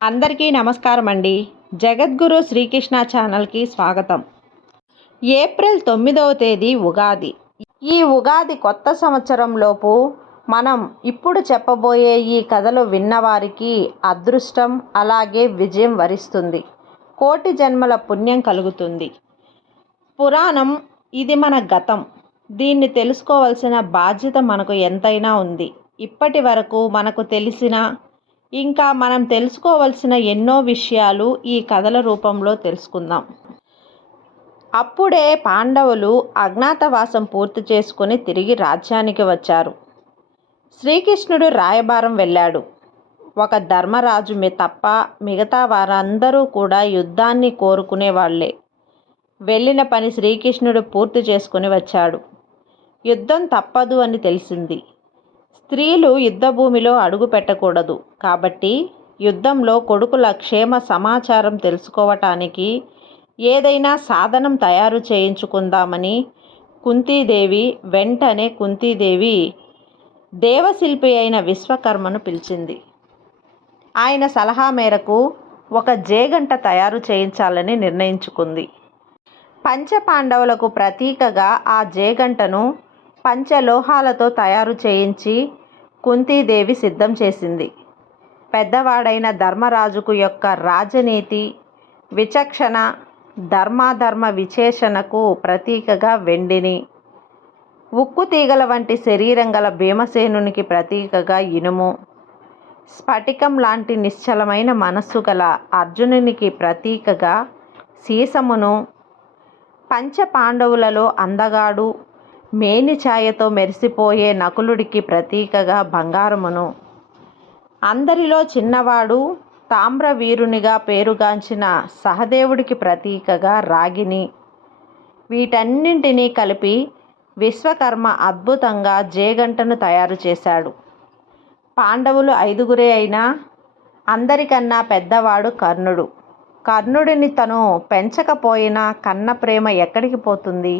అందరికీ నమస్కారం అండి. జగద్గురు శ్రీకృష్ణ ఛానల్కి స్వాగతం. ఏప్రిల్ 9వ తేదీ ఉగాది. ఈ ఉగాది కొత్త సంవత్సరంలోపు మనం ఇప్పుడు చెప్పబోయే ఈ కథలు విన్నవారికి అదృష్టం అలాగే విజయం వరిస్తుంది. కోటి జన్మల పుణ్యం కలుగుతుంది. పురాణం ఇది మన గతం. దీన్ని తెలుసుకోవాల్సిన బాధ్యత మనకు ఎంతైనా ఉంది. ఇప్పటి వరకు మనకు తెలిసిన ఇంకా మనం తెలుసుకోవాల్సిన ఎన్నో విషయాలు ఈ కథల రూపంలో తెలుసుకుందాం. అప్పుడే పాండవులు అజ్ఞాతవాసం పూర్తి చేసుకుని తిరిగి రాజ్యానికి వచ్చారు. శ్రీకృష్ణుడు రాయబారం వెళ్ళాడు. ఒక ధర్మరాజు తప్ప మిగతా వారందరూ కూడా యుద్ధాన్ని కోరుకునే వాళ్ళే. వెళ్ళిన పని శ్రీకృష్ణుడు పూర్తి చేసుకుని వచ్చాడు. యుద్ధం తప్పదు అని తెలిసింది. స్త్రీలు యుద్ధభూమిలో అడుగు పెట్టకూడదు కాబట్టి యుద్ధంలో కొడుకుల క్షేమ సమాచారం తెలుసుకోవటానికి ఏదైనా సాధనం తయారు చేయించుకుందామని కుంతీదేవి వెంటనే కుంతీదేవి దేవశిల్పి అయిన విశ్వకర్మను పిలిచింది. ఆయన సలహా మేరకు ఒక జేగంట తయారు చేయించాలని నిర్ణయించుకుంది. పంచపాండవులకు ప్రతీకగా ఆ జేగంటను పంచలోహాలతో తయారు చేయించి కుంతీదేవి సిద్ధం చేసింది. పెద్దవాడైన ధర్మరాజుకు యొక్క రాజనీతి, విచక్షణ, ధర్మాధర్మ విచేషణకు ప్రతీకగా వెండిని, ఉక్కు తీగల వంటి శరీరం గల భీమసేనునికి ప్రతీకగా ఇనుము, స్ఫటికం లాంటి నిశ్చలమైన మనస్సు గల అర్జునునికి ప్రతీకగా సీసమును, పంచపాండవులలో అందగాడు మేని ఛాయతో మెరిసిపోయే నకులుడికి ప్రతీకగా బంగారమును, అందరిలో చిన్నవాడు తామ్రవీరునిగా పేరుగాంచిన సహదేవుడికి ప్రతీకగా రాగిని, వీటన్నింటినీ కలిపి విశ్వకర్మ అద్భుతంగా జేగంటను తయారు చేశాడు. పాండవులు 5గురే అయినా అందరికన్నా పెద్దవాడు కర్ణుడు. కర్ణుడిని తను పెంచకపోయినా కన్న ప్రేమ ఎక్కడికి పోతుంది?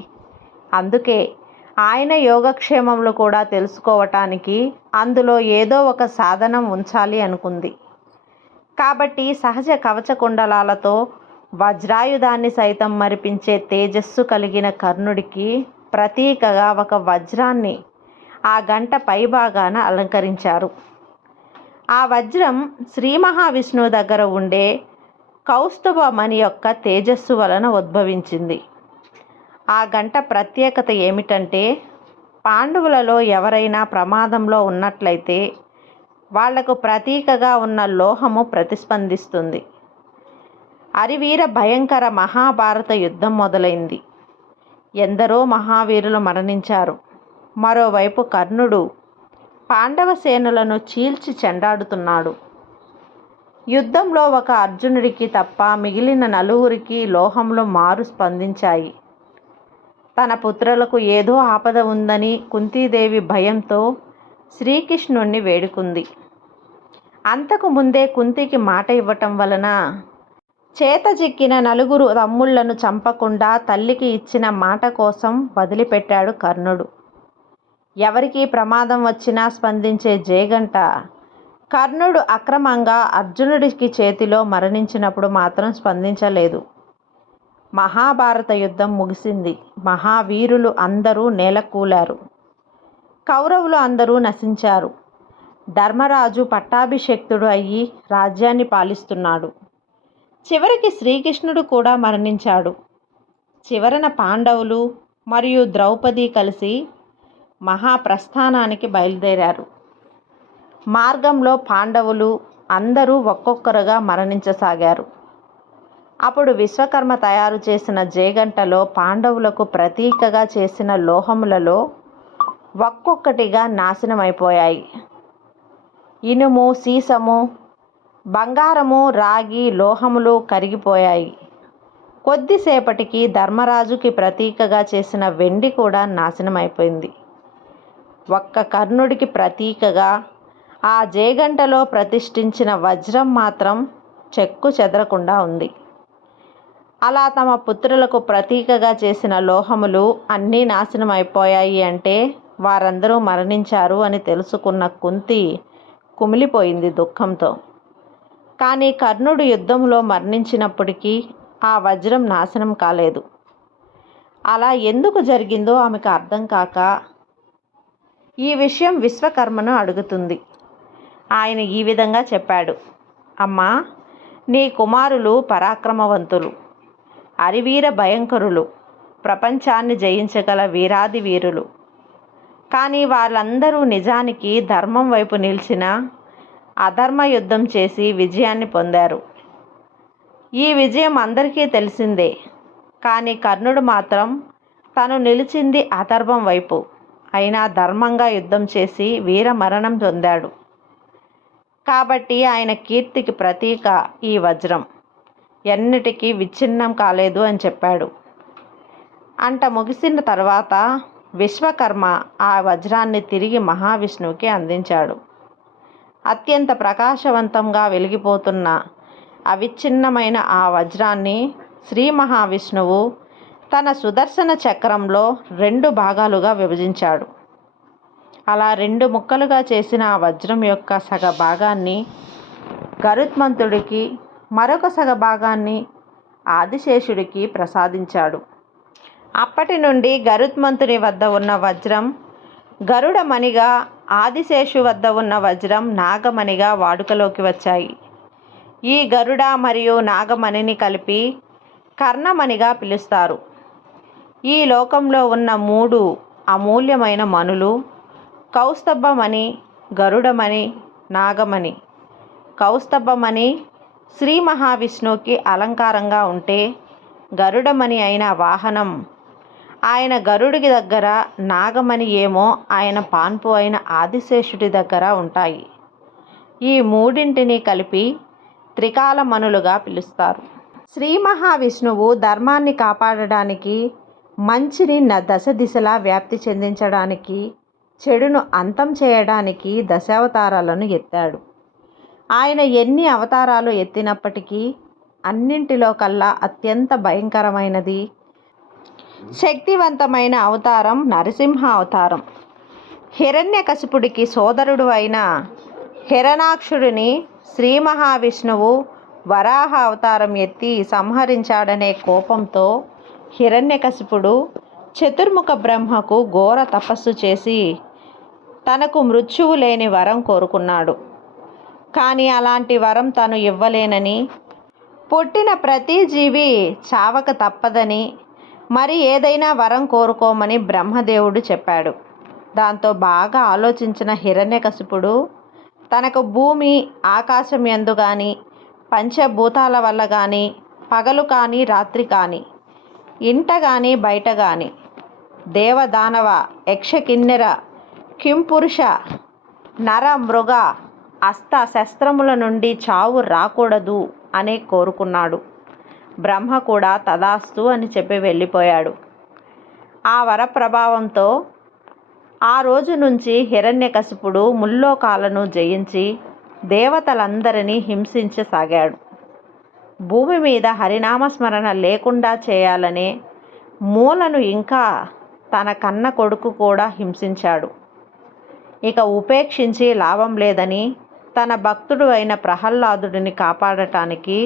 అందుకే ఆయన యోగక్షేమములు కూడా తెలుసుకోవటానికి అందులో ఏదో ఒక సాధనం ఉంచాలి అనుకుంది. కాబట్టి సహజ కవచ కుండలాలతో వజ్రాయుధాన్ని సైతం మరిపించే తేజస్సు కలిగిన కర్ణుడికి ప్రతీకగా ఒక వజ్రాన్ని ఆ గంట పైభాగాన అలంకరించారు. ఆ వజ్రం శ్రీ మహావిష్ణువు దగ్గర ఉండే కౌస్తుభమణి యొక్క తేజస్సు వలన ఉద్భవించింది. ఆ గంట ప్రత్యేకత ఏమిటంటే పాండవులలో ఎవరైనా ప్రమాదంలో ఉన్నట్లయితే వాళ్లకు ప్రతీకగా ఉన్న లోహము ప్రతిస్పందిస్తుంది. అరివీర భయంకర మహాభారత యుద్ధం మొదలైంది. ఎందరో మహావీరులు మరణించారు. మరోవైపు కర్ణుడు పాండవ సేనలను చీల్చి చెండాడుతున్నాడు. యుద్ధంలో ఒక అర్జునుడికి తప్ప మిగిలిన నలుగురికి లోహంలో మారు స్పందించాయి. తన పుత్రులకు ఏదో ఆపద ఉందని కుంతీదేవి భయంతో శ్రీకృష్ణుణ్ణి వేడుకుంది. అంతకు ముందే కుంతికి మాట ఇవ్వటం వలన చేతజిక్కిన 4 తమ్ముళ్లను చంపకుండా తల్లికి ఇచ్చిన మాట కోసం వదిలిపెట్టాడు కర్ణుడు. ఎవరికి ప్రమాదం వచ్చినా స్పందించే జేగంట కర్ణుడు అక్రమంగా అర్జునుడికి చేతిలో మరణించినప్పుడు మాత్రం స్పందించలేదు. మహాభారత యుద్ధం ముగిసింది. మహావీరులు అందరూ నేలకూలారు. కౌరవులు అందరూ నశించారు. ధర్మరాజు పట్టాభిషేక్తుడు అయ్యి రాజ్యాన్ని పాలిస్తున్నాడు. చివరికి శ్రీకృష్ణుడు కూడా మరణించాడు. చివరన పాండవులు మరియు ద్రౌపది కలిసి మహాప్రస్థానానికి బయలుదేరారు. మార్గంలో పాండవులు అందరూ ఒక్కొక్కరుగా మరణించసాగారు. అప్పుడు విశ్వకర్మ తయారు చేసిన జేగంటలో పాండవులకు ప్రతీకగా చేసిన లోహములలో ఒక్కొక్కటిగా నాశనమైపోయాయి. ఇనుము, సీసము, బంగారము, రాగి, లోహములు కరిగిపోయాయి. కొద్దిసేపటికి ధర్మరాజుకి ప్రతీకగా చేసిన వెండి కూడా నాశనమైపోయింది. ఒక్క కర్ణుడికి ప్రతీకగా ఆ జేగంటలో ప్రతిష్ఠించిన వజ్రం మాత్రం చెక్కు చెదరకుండా ఉంది. అలా తమ పుత్రులకు ప్రతీకగా చేసిన లోహములు అన్నీ నాశనం అయిపోయాయి అంటే వారందరూ మరణించారు అని తెలుసుకున్న కుంతి కుమిలిపోయింది దుఃఖంతో. కానీ కర్ణుడు యుద్ధంలో మరణించినప్పటికీ ఆ వజ్రం నాశనం కాలేదు. అలా ఎందుకు జరిగిందో ఆమెకు అర్థం కాక ఈ విషయం విశ్వకర్మను అడుగుతుంది. ఆయన ఈ విధంగా చెప్పాడు, అమ్మా, నీ కుమారులు పరాక్రమవంతులు, అరివీర భయంకరులు, ప్రపంచాన్ని జయించగల వీరాది వీరులు. కానీ వాళ్ళందరూ నిజానికి ధర్మం వైపు నిలిచిన అధర్మ యుద్ధం చేసి విజయాన్ని పొందారు. ఈ విజయం అందరికీ తెలిసిందే. కానీ కర్ణుడు మాత్రం తను నిలిచింది అధర్మం వైపు, అయినా ధర్మంగా యుద్ధం చేసి వీర మరణం పొందాడు. కాబట్టి ఆయన కీర్తికి ప్రతీక ఈ వజ్రం ఎన్నిటికీ విచ్ఛిన్నం కాలేదు అని చెప్పాడు. అంట ముగిసిన తర్వాత విశ్వకర్మ ఆ వజ్రాన్ని తిరిగి మహావిష్ణువుకి అందించాడు. అత్యంత ప్రకాశవంతంగా వెలిగిపోతున్న అవిచ్ఛిన్నమైన ఆ వజ్రాన్ని శ్రీ మహావిష్ణువు తన సుదర్శన చక్రంలో 2 భాగాలుగా విభజించాడు. అలా 2 ముక్కలుగా చేసిన ఆ వజ్రం యొక్క సగ భాగాన్ని గరుత్మంతుడికి, మరొక సగ భాగాన్ని ఆదిశేషుడికి ప్రసాదించాడు. అప్పటి నుండి గరుత్మంతుని వద్ద ఉన్న వజ్రం గరుడమణిగా, ఆదిశేషు వద్ద ఉన్న వజ్రం నాగమణిగా వాడుకలోకి వచ్చాయి. ఈ గరుడ మరియు నాగమణిని కలిపి కర్ణమణిగా పిలుస్తారు. ఈ లోకంలో ఉన్న 3 అమూల్యమైన మణులు కౌస్తభమణి, గరుడమణి, నాగమణి. కౌస్తభమణి శ్రీ మహావిష్ణువుకి అలంకారంగా ఉంటే, గరుడమణి అయిన వాహనం ఆయన గరుడికి దగ్గర, నాగమణి ఏమో ఆయన పాన్పు అయిన ఆదిశేషుడి దగ్గర ఉంటాయి. ఈ 3ంటిని కలిపి త్రికాలమణులుగా పిలుస్తారు. శ్రీ మహావిష్ణువు ధర్మాన్ని కాపాడడానికి, మంచిని దశ దిశలా వ్యాప్తి చెందించడానికి, చెడును అంతం చేయడానికి దశావతారాలను ఎత్తాడు. ఆయన ఎన్ని అవతారాలు ఎత్తినప్పటికీ అన్నింటిలో కల్లా అత్యంత భయంకరమైనది, శక్తివంతమైన అవతారం నరసింహ అవతారం. హిరణ్యకశిపుడికి సోదరుడు అయిన హిరణాక్షుడిని శ్రీ మహావిష్ణువు వరాహ అవతారం ఎత్తి సంహరించాడనే కోపంతో హిరణ్యకశిపుడు చతుర్ముఖ బ్రహ్మకు ఘోర తపస్సు చేసి తనకు మృత్యువు లేని వరం కోరుకున్నాడు. కానీ అలాంటి వరం తను ఇవ్వలేనని, పుట్టిన ప్రతి జీవి చావక తప్పదని, మరి ఏదైనా వరం కోరుకోమని బ్రహ్మదేవుడు చెప్పాడు. దాంతో బాగా ఆలోచించిన హిరణ్యకశిపుడు తనకు భూమి, ఆకాశం యందు కానీ, పంచభూతాల వల్ల కానీ, పగలు కానీ రాత్రి కానీ, ఇంట కానీ బయట కానీ, దేవదానవ యక్ష కిన్నెర కింపురుష నర మృగ అస్త శస్త్రముల నుండి చావు రాకూడదు అని కోరుకున్నాడు. బ్రహ్మ కూడా తదాస్తు అని చెప్పి వెళ్ళిపోయాడు. ఆ వర ప్రభావంతో ఆ రోజు నుంచి హిరణ్యకశిపుడు ముల్లోకాలను జయించి దేవతలందరినీ హింసించసాగాడు. భూమి మీద హరినామస్మరణ లేకుండా చేయాలనే మూలను ఇంకా తన కన్న కొడుకు కూడా హింసించాడు. ఇక ఉపేక్షించి లాభం లేదని తన భక్తుడు అయిన ప్రహ్లాదుడిని కాపాడటానికి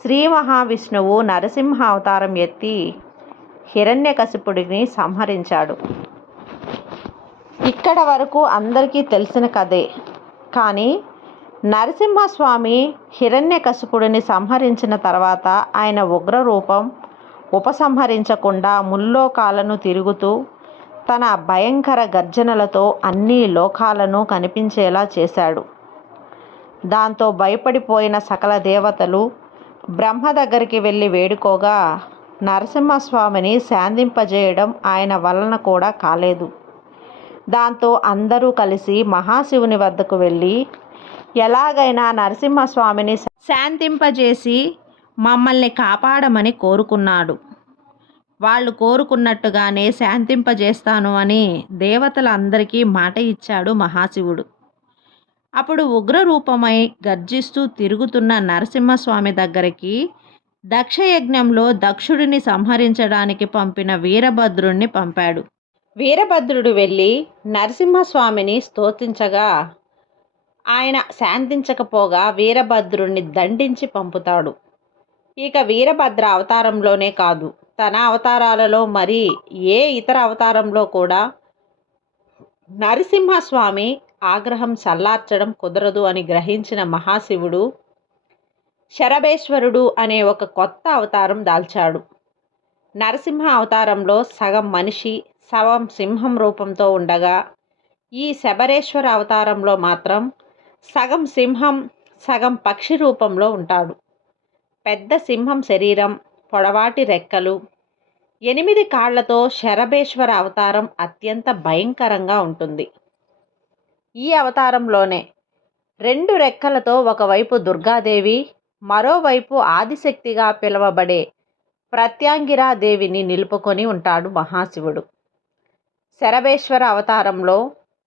శ్రీ మహావిష్ణువు నరసింహ అవతారం ఎత్తి హిరణ్యకశిపుడిని సంహరించాడు. ఇక్కడ వరకు అందరికీ తెలిసిన కథే. కానీ నరసింహస్వామి హిరణ్యకశిపుడిని సంహరించిన తర్వాత ఆయన ఉగ్రరూపం ఉపసంహరించకుండా ముల్లోకాలను తిరుగుతూ తన భయంకర గర్జనలతో అన్ని లోకాలను కనిపించేలా చేశాడు. దాంతో భయపడిపోయిన సకల దేవతలు బ్రహ్మ దగ్గరికి వెళ్ళి వేడుకోగా నరసింహస్వామిని శాంతింపజేయడం ఆయన వలన కూడా కాలేదు. దాంతో అందరూ కలిసి మహాశివుని వద్దకు వెళ్ళి ఎలాగైనా నరసింహస్వామిని శాంతింపజేసి మమ్మల్ని కాపాడమని కోరుకున్నాడు. వాళ్ళు కోరుకున్నట్టుగానే శాంతింపజేస్తాను అని దేవతలందరికీ మాట ఇచ్చాడు మహాశివుడు. అప్పుడు ఉగ్రరూపమై గర్జిస్తూ తిరుగుతున్న నరసింహస్వామి దగ్గరికి దక్షయజ్ఞంలో దక్షుడిని సంహరించడానికి పంపిన వీరభద్రుణ్ణి పంపాడు. వీరభద్రుడు వెళ్ళి నరసింహస్వామిని స్తుతించగా ఆయన శాంతించకపోగా వీరభద్రుణ్ణి దండించి పంపుతాడు. ఇక వీరభద్ర అవతారంలోనే కాదు, తన అవతారాలలో మరి ఏ ఇతర అవతారంలో కూడా నరసింహస్వామి ఆగ్రహం చల్లార్చడం కుదరదు అని గ్రహించిన మహాశివుడు శరభేశ్వరుడు అనే ఒక కొత్త అవతారం దాల్చాడు. నరసింహ అవతారంలో సగం మనిషి, సగం సింహం రూపంతో ఉండగా, ఈ శబరేశ్వర అవతారంలో మాత్రం సగం సింహం, సగం పక్షి రూపంలో ఉంటాడు. పెద్ద సింహం శరీరం, పొడవాటి రెక్కలు, 8 కాళ్లతో శరభేశ్వర అవతారం అత్యంత భయంకరంగా ఉంటుంది. ఈ అవతారంలోనే 2 రెక్కలతో ఒకవైపు దుర్గాదేవి, మరోవైపు ఆదిశక్తిగా పిలువబడే ప్రత్యాంగిరాదేవిని నిలుపుకొని ఉంటాడు మహాశివుడు. శరభేశ్వర అవతారంలో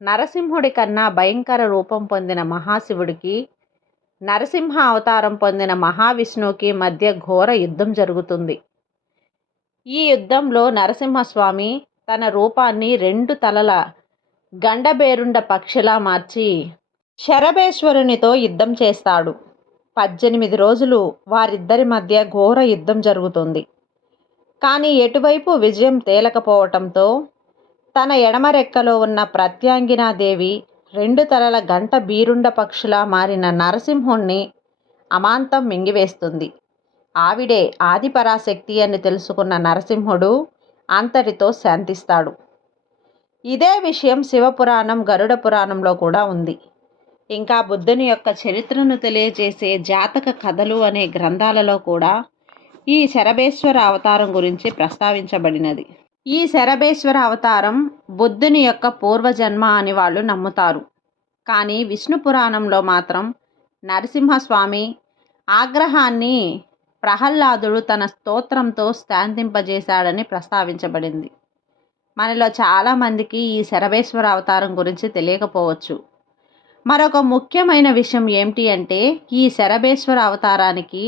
నరసింహుడి కన్నా భయంకర రూపం పొందిన మహాశివుడికి, నరసింహ అవతారం పొందిన మహావిష్ణువుకి మధ్య ఘోర యుద్ధం జరుగుతుంది. ఈ యుద్ధంలో నరసింహస్వామి తన రూపాన్ని 2 తలల గండబేరుండ పక్షిలా మార్చి శరభేశ్వరునితో యుద్ధం చేస్తాడు. 18 రోజులు వారిద్దరి మధ్య ఘోర యుద్ధం జరుగుతుంది. కానీ ఎటువైపు విజయం తేలకపోవటంతో తన ఎడమ రెక్కలో ఉన్న ప్రత్యాంగినాదేవి 2 తలల గంట బీరుండ పక్షులా మారిన నరసింహుణ్ణి అమాంతం మింగివేస్తుంది. ఆవిడే ఆదిపరాశక్తి అని తెలుసుకున్న నరసింహుడు అంతటితో శాంతిస్తాడు. ఇదే విషయం శివపురాణం, గరుడ పురాణంలో కూడా ఉంది. ఇంకా బుద్ధుని యొక్క చరిత్రను తెలియజేసే జాతక కథలు అనే గ్రంథాలలో కూడా ఈ శరభేశ్వర అవతారం గురించి ప్రస్తావించబడినది. ఈ శరభేశ్వర అవతారం బుద్ధుని యొక్క పూర్వజన్మ అని వాళ్ళు నమ్ముతారు. కానీ విష్ణు పురాణంలో మాత్రం నరసింహస్వామి ఆగ్రహాన్ని ప్రహ్లాదుడు తన స్తోత్రంతో శాంతింపజేశాడని ప్రస్తావించబడింది. మనలో చాలామందికి ఈ శరభేశ్వర అవతారం గురించి తెలియకపోవచ్చు. మరొక ముఖ్యమైన విషయం ఏమిటి అంటే, ఈ శరభేశ్వర అవతారానికి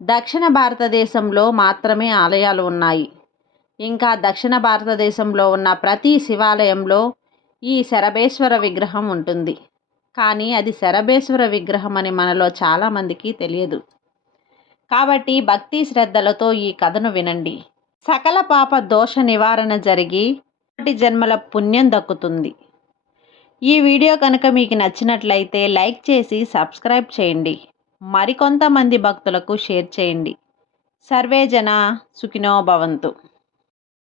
దక్షిణ భారతదేశంలో మాత్రమే ఆలయాలు ఉన్నాయి. ఇంకా దక్షిణ భారతదేశంలో ఉన్న ప్రతి శివాలయంలో ఈ శరభేశ్వర విగ్రహం ఉంటుంది. కానీ అది శరభేశ్వర విగ్రహం అని మనలో చాలామందికి తెలియదు. కాబట్టి భక్తి శ్రద్ధలతో ఈ కథను వినండి. సకల పాప దోష నివారణ జరిగి కోటి జన్మల పుణ్యం దక్కుతుంది. ఈ వీడియో కనుక మీకు నచ్చినట్లయితే లైక్ చేసి సబ్స్క్రైబ్ చేయండి. మరికొంతమంది భక్తులకు షేర్ చేయండి. సర్వే జన సుఖినో భవంతు.